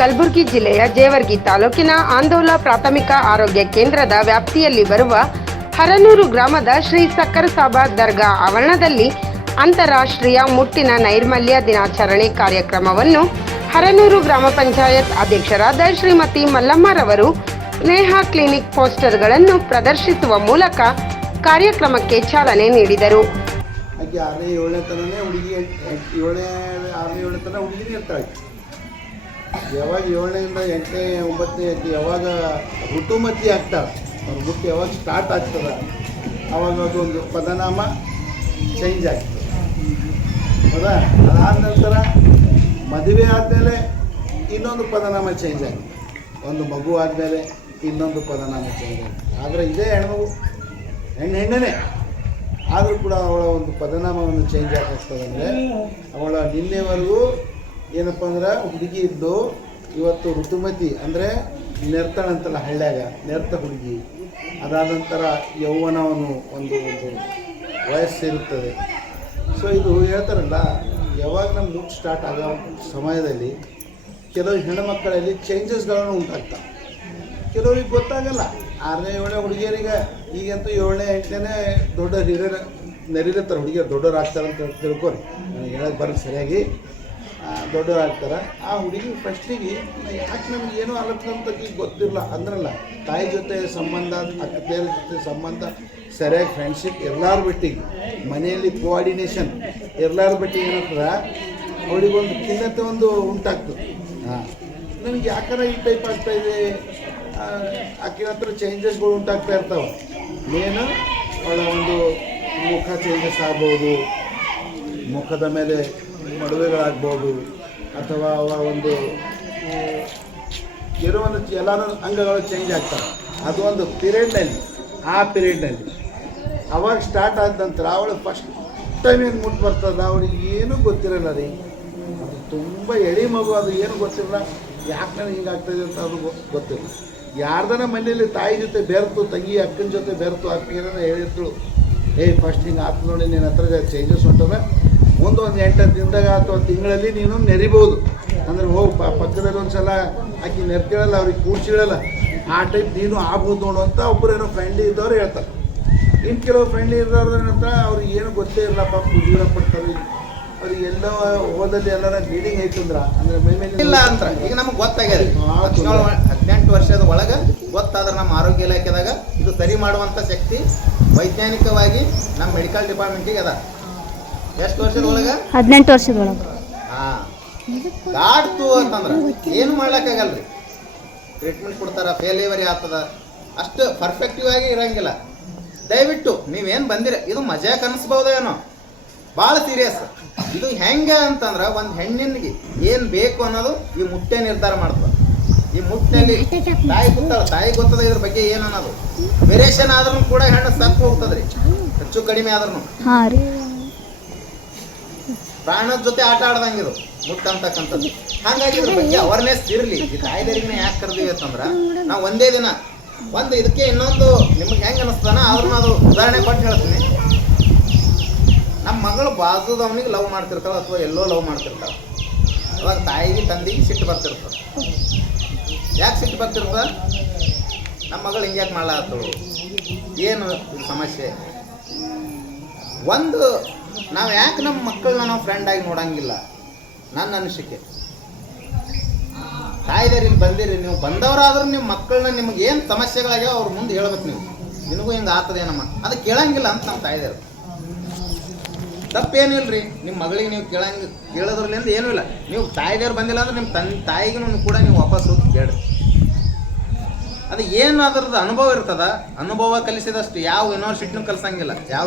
ಕಲಬುರಗಿ ಜಿಲ್ಲೆಯ ಜೇವರ್ಗಿ ತಾಲೂಕಿನ ಆಂದೋಲ ಪ್ರಾಥಮಿಕ ಆರೋಗ್ಯ ಕೇಂದ್ರದ ವ್ಯಾಪ್ತಿಯಲ್ಲಿ ಬರುವ ಹರನೂರು ಗ್ರಾಮದ ಶ್ರೀ ಸಕ್ಕರಸಾಬ ದರ್ಗಾ ಆವರಣದಲ್ಲಿ ಅಂತಾರಾಷ್ಟ್ರೀಯ ಮುಟ್ಟಿನ ನೈರ್ಮಲ್ಯ ದಿನಾಚರಣೆ ಕಾರ್ಯಕ್ರಮವನ್ನು ಹರನೂರು ಗ್ರಾಮ ಪಂಚಾಯತ್ ಅಧ್ಯಕ್ಷರಾದ ಶ್ರೀಮತಿ ಮಲ್ಲಮ್ಮರವರು ಸ್ನೇಹ ಕ್ಲಿನಿಕ್ ಪೋಸ್ಟರ್ಗಳನ್ನು ಪ್ರದರ್ಶಿಸುವ ಮೂಲಕ ಕಾರ್ಯಕ್ರಮಕ್ಕೆ ಚಾಲನೆ ನೀಡಿದರು. ಯಾವಾಗ 7ನೇಯಿಂದ 8ನೇ 9ನೇ ಯಾವಾಗ ಋತುಮತಿ ಆಗ್ತಾರೆ, ಅವ್ರ ಮುಟ್ಟು ಯಾವಾಗ ಸ್ಟಾರ್ಟ್ ಆಗ್ತದೆ ಆವಾಗ ಅದೊಂದು ಪದನಾಮ ಚೇಂಜ್ ಆಗ್ತದೆ. ಹೌದಾ? ಅದಾದ ನಂತರ ಮದುವೆ ಆದಮೇಲೆ ಇನ್ನೊಂದು ಪದನಾಮ ಚೇಂಜ್ ಆಗುತ್ತೆ, ಒಂದು ಮಗು ಆದಮೇಲೆ ಇನ್ನೊಂದು ಪದನಾಮ ಚೇಂಜ್ ಆಗುತ್ತೆ. ಆದರೆ ಇದೇ ಹೆಣ್ಮಗು ಹೆಣ್ಣೇ ಆದರೂ ಕೂಡ ಅವಳ ಒಂದು ಪದನಾಮವನ್ನು ಚೇಂಜ್ ಆಗ್ತದೆ. ಅಂದರೆ ಅವಳ ನಿನ್ನೆವರೆಗೂ ಏನಪ್ಪ ಅಂದ್ರೆ ಹುಡುಗಿ ಇದ್ದು ಇವತ್ತು ಋತುಮತಿ ಅಂದರೆ ನೆರ್ತಳಂತಲ್ಲ, ಹಳ್ಳ್ಯಾಗ ನೆರ್ತ ಹುಡುಗಿ. ಅದಾದ ನಂತರ ಯೌವನವನ್ನು ಒಂದು ವಯಸ್ಸಿರುತ್ತದೆ. ಸೊ ಇದು ಹೇಳ್ತಾರಲ್ಲ, ಯಾವಾಗ ನಮ್ಮ ಮುಟ್ಟು ಸ್ಟಾರ್ಟ್ ಆಗೋ ಸಮಯದಲ್ಲಿ ಕೆಲವು ಹೆಣ್ಣುಮಕ್ಕಳಲ್ಲಿ ಚೇಂಜಸ್ಗಳನ್ನು ಉಂಟಾಗ್ತವೆ. ಕೆಲವ್ರಿಗೆ ಗೊತ್ತಾಗಲ್ಲ. 6ನೇ 7ನೇ ಹುಡುಗಿಯರಿಗೆ ಈಗಂತೂ 7ನೇ 8ನೇ ದೊಡ್ಡ ಹಿರಿಯರು ನೆರಿಲಿರ್ತಾರೆ, ಹುಡುಗಿಯರು ದೊಡ್ಡವ್ರು ಆಗ್ತಾರೆ ಅಂತ ತಿಳ್ಕೊರಿ. ನನಗೆ ಹೇಳೋಕ್ಕೆ ಬರೋದು ಸರಿಯಾಗಿ ದೊಡ್ಡವ್ರು ಆಗ್ತಾರೆ. ಆ ಹುಡುಗಿ ಫಸ್ಟಿಗೆ ಯಾಕೆ ನಮ್ಗೆ ಏನೂ ಆಗತ್ತಂತ ಗೊತ್ತಿರಲ್ಲ ಅಂದ್ರಲ್ಲ, ತಾಯಿ ಜೊತೆ ಸಂಬಂಧ, ಅಕ್ಕ ತಂಗಿಯರ ಜೊತೆ ಸಂಬಂಧ ಸರಿಯಾಗಿ ಫ್ರೆಂಡ್ಶಿಪ್ ಎಲ್ಲರ ಬಿಟ್ಟಿಗೆ, ಮನೆಯಲ್ಲಿ ಕೋಆರ್ಡಿನೇಷನ್ ಎಲ್ಲರ ಬಿಟ್ಟಿಗೆ ಏನಾಗ್ತದೆ, ಅವಳಿಗೊಂದು ಖಿನ್ನತೆ ಒಂದು ಉಂಟಾಗ್ತದೆ. ನನಗೆ ಯಾಕಾರ ಈ ಟೈಪ್ ಆಗ್ತಾಯಿದೆ, ಆಕಿನ ಹತ್ರ ಚೇಂಜಸ್ಗಳು ಉಂಟಾಗ್ತಾ ಇರ್ತಾವೆ. ಮೇನು ಅವಳ ಒಂದು ಮುಖ ಚೇಂಜಸ್ ಆಗ್ಬೋದು, ಮುಖದ ಮೇಲೆ ಮಡುವೆಗಳಾಗ್ಬೋದು, ಅಥವಾ ಅವರ ಒಂದು ಏನೋ ಒಂದು ಎಲ್ಲರೂ ಅಂಗಗಳು ಚೇಂಜ್ ಆಗ್ತವೆ. ಅದು ಒಂದು ಪೀರಿಯಡ್ನಲ್ಲಿ, ಆ ಪೀರಿಯಡ್ನಲ್ಲಿ ಅವಾಗ ಸ್ಟಾರ್ಟ್ ಆದ ನಂತರ ಅವಳು ಫಸ್ಟ್ ಟೈಮ್ ಏನು ಮುಟ್ಟು ಬರ್ತದೆ, ಅವಳಿಗೆ ಏನೂ ಗೊತ್ತಿರಲ್ಲ ರೀ. ಅದು ತುಂಬ ಎಳೆ ಮಗು, ಅದು ಏನು ಗೊತ್ತಿರಲ್ಲ, ಯಾಕೆ ನನಗೆ ಹಿಂಗಾಗ್ತಾಯಿದೆ ಅಂತ ಅದು ಗೊತ್ತಿಲ್ಲ. ಯಾರ್ದನ ಮನೆಯಲ್ಲಿ ತಾಯಿ ಜೊತೆ ಬೆರೆತು, ತಂಗಿ ಅಕ್ಕನ ಜೊತೆ ಬೆರೆತು, ಅಕ್ಕ ಏನಾರ ಹೇಳಿರ್ತಳು, ಫಸ್ಟ್ ಹಿಂಗೆ ಆತು ನೋಡಿ, ನಿನ್ನ ಹತ್ರ ಚೇಂಜಸ್ ಹೊಂಟವೆ, ಮುಂದೆ ಒಂದು 8 ದಿನದಾಗ ಅಥವಾ ತಿಂಗಳಲ್ಲಿ ನೀನು ನೆರಿಬೋದು ಅಂದರೆ ಹೋಗಿ ಪಕ್ಕದಲ್ಲಿ ಒಂದು ಸಲ ಆಕಿ ನೆರ್ತಿಳಲ್ಲ, ಅವ್ರಿಗೆ ಕೂಡ್ಸಿಳಲ್ಲ, ಆ ಟೈಪ್ ನೀನು ಆಗ್ಬೋದು ನೋಡು ಅಂತ ಒಬ್ಬರು ಏನೋ ಫ್ರೆಂಡ್ಲಿ ಇದ್ದವ್ರು ಹೇಳ್ತಾರೆ. ಇನ್ನು ಕೆಲವು ಫ್ರೆಂಡ್ಲಿ ಇರೋರು ಏನಂತ ಅವ್ರಿಗೆ ಏನು ಗೊತ್ತೇ ಇರಲ್ಲಪ್ಪ, ಜೀವನ ಪಡ್ತಾರೆ. ಅವ್ರಿಗೆ ಎಲ್ಲ ಹೋದಲ್ಲಿ ಎಲ್ಲರ ಬ್ಲೀಡಿಂಗ್ ಐತಂದ್ರೆ ಅಂದರೆ ಮೈಮೇಲೆ ಇಲ್ಲ ಅಂತ ಈಗ ನಮಗೆ ಗೊತ್ತಾಗ್ಯದ. 18 ವರ್ಷದ ಒಳಗೆ ಗೊತ್ತಾದ್ರೆ ನಮ್ಮ ಆರೋಗ್ಯ ಇಲಾಖೆದಾಗ ಇದು ಸರಿ ಮಾಡುವಂಥ ಶಕ್ತಿ ವೈಜ್ಞಾನಿಕವಾಗಿ ನಮ್ಮ ಮೆಡಿಕಲ್ ಡಿಪಾರ್ಟ್ಮೆಂಟಿಗೆ ಅದ. ಎಷ್ಟು ವರ್ಷದ ಒಳಗೆ? 18 ವರ್ಷದೊಳಗೆ. ದಾಟ್ತು ಅಂತಂದ್ರೆ ಏನು ಮಾಡ್ಲಿಕ್ಕಾಗಲ್ರಿ. ಟ್ರೀಟ್ಮೆಂಟ್ ಕೊಡ್ತಾರೆ, ಫೇಲ್ಯೂವರಿ ಆಗ್ತದ, ಅಷ್ಟು ಪರ್ಫೆಕ್ಟಿವ್ ಆಗಿ ಇರಂಗಿಲ್ಲ. ದಯವಿಟ್ಟು ನೀವೇನು ಬಂದಿರ, ಇದು ಮಜಾಕ್ ಅನಿಸ್ಬೋದು ಏನೋ, ಭಾಳ ಸೀರಿಯಸ್ ಇದು. ಹೆಂಗೆ ಅಂತಂದ್ರೆ ಒಂದು ಹೆಣ್ಣಿನಿಗೆ ಏನು ಬೇಕು ಅನ್ನೋದು ಈ ಮುಟ್ಟೆ ನಿರ್ಧಾರ ಮಾಡ್ತದೆ. ಈ ಮುಟ್ಟಿನಲ್ಲಿ ತಾಯಿ ಗೊತ್ತಾಳ, ತಾಯಿ ಗೊತ್ತದ ಇದ್ರ ಬಗ್ಗೆ ಏನು ಅನ್ನೋದು. ವೇರಿಯೇಷನ್ ಆದ್ರೂ ಕೂಡ ಹೆಣ್ಣು ಸತ್ತು ಹೋಗ್ತದ್ರಿ, ಹೆಚ್ಚು ಕಡಿಮೆ ಆದ್ರೂ. ಪ್ರಾಣದ ಜೊತೆ ಆಟ ಆಡ್ದಂಗಿದು ಮುಟ್ಟು ಅಂತಕ್ಕಂಥದ್ದು. ಹಾಗಾಗಿ ಇದ್ರ ಬಗ್ಗೆ ಅವೇರ್ನೆಸ್ ಇರಲಿ. ಈ ತಾಯಿದರಿಗೆ ಯಾಕೆ ಕರೆದೀವಿ ಅಂತಂದ್ರೆ, ನಾವು ಒಂದೇ ದಿನ ಒಂದು ಇದಕ್ಕೆ ಇನ್ನೊಂದು ನಿಮ್ಗೆ ಹೆಂಗೆ ಅನ್ನಿಸ್ತಾನ ಆದ್ರೂ ಅದು ಉದಾಹರಣೆ ಕೊಟ್ಟು ಹೇಳ್ತೀನಿ. ನಮ್ಮ ಮಗಳು ಬಾಜುದವನಿಗೆ ಲವ್ ಮಾಡ್ತಿರ್ತಾಳೆ ಅಥವಾ ಎಲ್ಲೋ ಲವ್ ಮಾಡ್ತಿರ್ತಾಳೆ. ಅವಾಗ ತಾಯಿಗೆ ತಂದೆಗೆ ಸಿಟ್ಟು ಬರ್ತಿರ್ತಾಳೆ. ಯಾಕೆ ಸಿಟ್ಟು ಬರ್ತಿರ್ತಾಳೆ? ನಮ್ಮ ಮಗಳು ಹಿಂಗ್ಯಾಕೆ ಮಾಡ್ಲಾತ್ತಳು, ಏನು ಸಮಸ್ಯೆ? ಒಂದು ನಾವು ಯಾಕೆ ನಮ್ಮ ಮಕ್ಕಳನ್ನ ನಾವು ಫ್ರೆಂಡಾಗಿ ನೋಡಂಗಿಲ್ಲ? ನನ್ನ ಅನಿಸಿಕೆ, ತಾಯಿದಾರಿ ಇಲ್ಲಿ ಬಂದಿರಿ, ನೀವು ಬಂದವರಾದ್ರೂ ನಿಮ್ಮ ಮಕ್ಕಳನ್ನ ನಿಮ್ಗೆ ಏನು ಸಮಸ್ಯೆಗಳಾಗ್ಯಾವ ಅವ್ರ ಮುಂದೆ ಹೇಳ್ಬೇಕು. ನೀವು ನಿನಗೂ ಹಿಂಗೆ ಆಗ್ತದೇನಮ್ಮ, ಅದು ಕೇಳಂಗಿಲ್ಲ ಅಂತ ನಮ್ಮ ತಾಯಿದಾರು. ತಪ್ಪೇನಿಲ್ರಿ, ನಿಮ್ಮ ಮಗಳಿಗೆ ನೀವು ಕೇಳೋದ್ರಲ್ಲಿಂದ ಏನೂ ಇಲ್ಲ. ನೀವು ತಾಯಿದೇವ್ರು ಬಂದಿಲ್ಲ ಅಂದ್ರೆ ನಿಮ್ಮ ತಾಯಿಗೂ ಕೂಡ ನೀವು ವಾಪಸ್ ಹೋಗಿ ಕೇಳಿ. ಅದು ಏನು ಅದ್ರದ್ದು ಅನುಭವ ಇರ್ತದ, ಅನುಭವ ಕಲಿಸಿದಷ್ಟು ಯಾವ ಯೂನಿವರ್ಸಿಟಿನೂ ಕಲಿಸಂಗಿಲ್ಲ, ಯಾವ